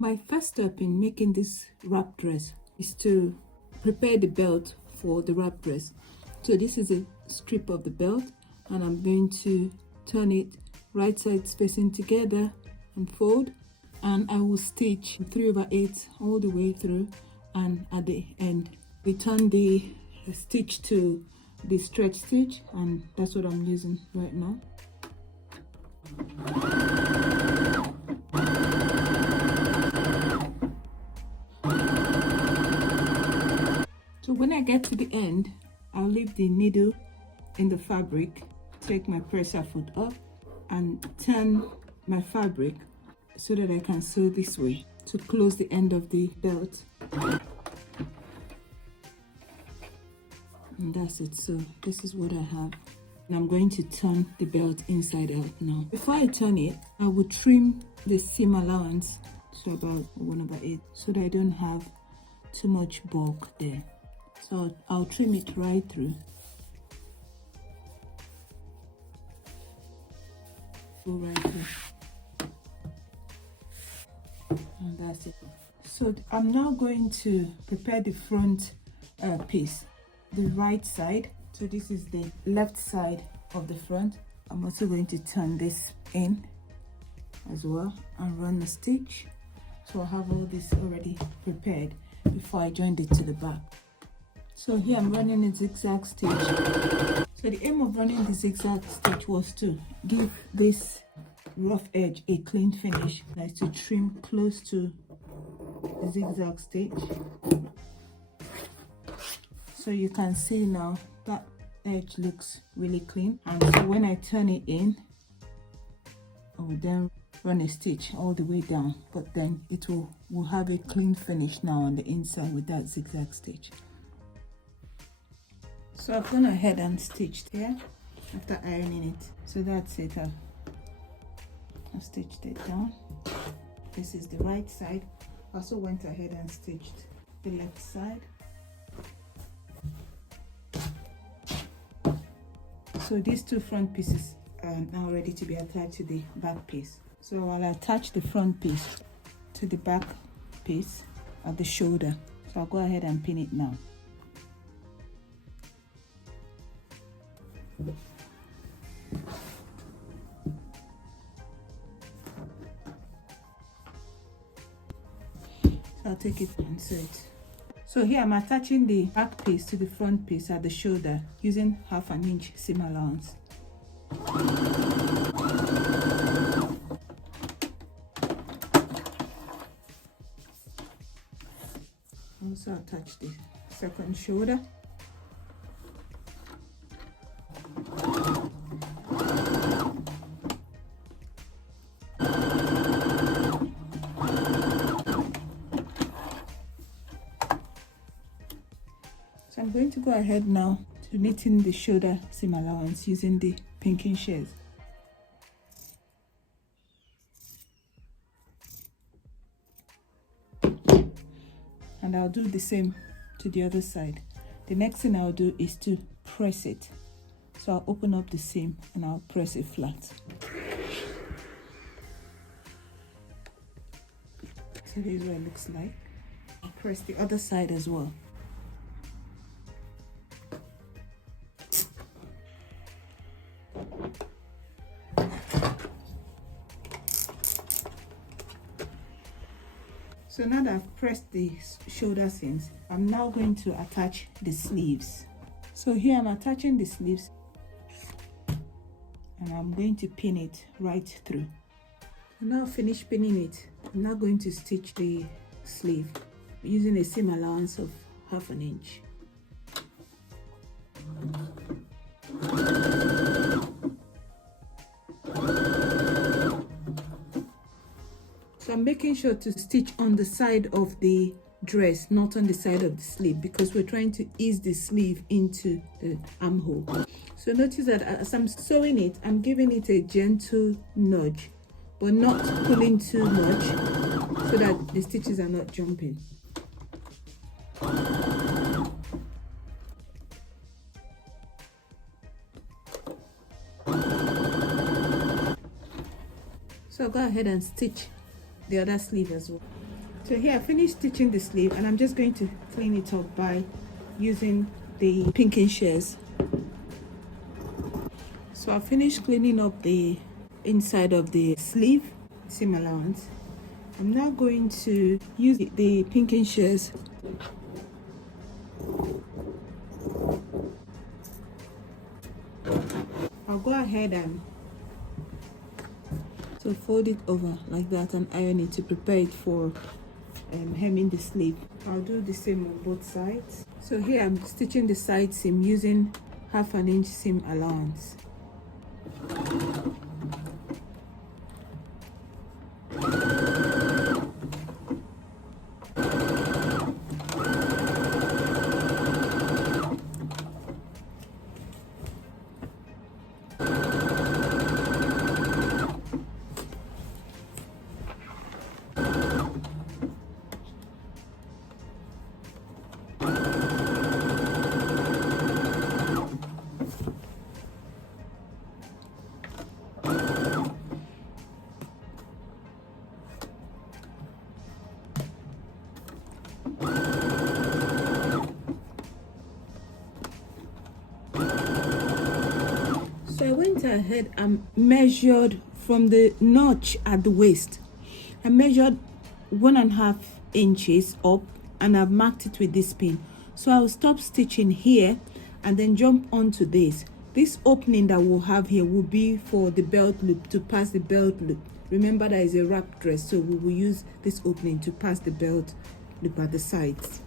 My first step in making this wrap dress is to prepare the belt for the wrap dress. So this is a strip of the belt, and I'm going to turn it right sides facing together and fold, and I will stitch 3/8 all the way through, and at the end return the stitch to the stretch stitch, and that's what I'm using right now. So when I get to the end, I'll leave the needle in the fabric, take my presser foot up and turn my fabric so that I can sew this way to close the end of the belt. And that's it. So this is what I have. And I'm going to turn the belt inside out now. Before I turn it, I will trim the seam allowance to about 1/8 so that I don't have too much bulk there. So I'll trim it right through. Go right through. And that's it. So I'm now going to prepare the front piece, the right side. So this is the left side of the front. I'm also going to turn this in as well and run the stitch. So I have all this already prepared before I joined it to the back. So here I'm running a zigzag stitch. So the aim of running the zigzag stitch was to give this rough edge a clean finish. Like to trim close to the zigzag stitch. So you can see now that edge looks really clean. And so when I turn it in, I will then run a stitch all the way down, but then it will have a clean finish now on the inside with that zigzag stitch. So I've gone ahead and stitched here after ironing it. So that's it. I've stitched it down. This is the right side. I also went ahead and stitched the left side. So these two front pieces are now ready to be attached to the back piece. So I'll attach the front piece to the back piece at the shoulder. So I'll go ahead and pin it now. So I'll take it and sew it. So here I'm attaching the back piece to the front piece at the shoulder using 1/2 inch seam allowance. Also attach the second shoulder. So I'm going to go ahead now to knitting the shoulder seam allowance using the pinking shears. And I'll do the same to the other side. The next thing I'll do is to press it. So I'll open up the seam and I'll press it flat. So here's what it looks like. I'll press the other side as well. So now that I've pressed the shoulder seams, I'm now going to attach the sleeves. So here I'm attaching the sleeves and I'm going to pin it right through. I'm now finished pinning it. I'm now going to stitch the sleeve using a seam allowance of 1/2 inch. So I'm making sure to stitch on the side of the dress, not on the side of the sleeve, because we're trying to ease the sleeve into the armhole. So notice that as I'm sewing it, I'm giving it a gentle nudge, but not pulling too much so that the stitches are not jumping. So I'll go ahead and stitch the other sleeve as well. So here I finished stitching the sleeve, and I'm just going to clean it up by using the pinking shears. So I finished cleaning up the inside of the sleeve seam allowance. I'm now going to use the pinking shears I'll go ahead and fold it over like that and iron it to prepare it for hemming the sleeve. I'll do the same on both sides. So here I'm stitching the side seam using 1/2 inch seam allowance. So I went ahead and measured from the notch at the waist. I measured 1.5 inches up, and I've marked it with this pin. So I'll stop stitching here and then jump onto this. This opening that we'll have here will be for the belt loop, to pass the belt loop. Remember that is a wrap dress, so we will use this opening to pass the belt loop at the sides.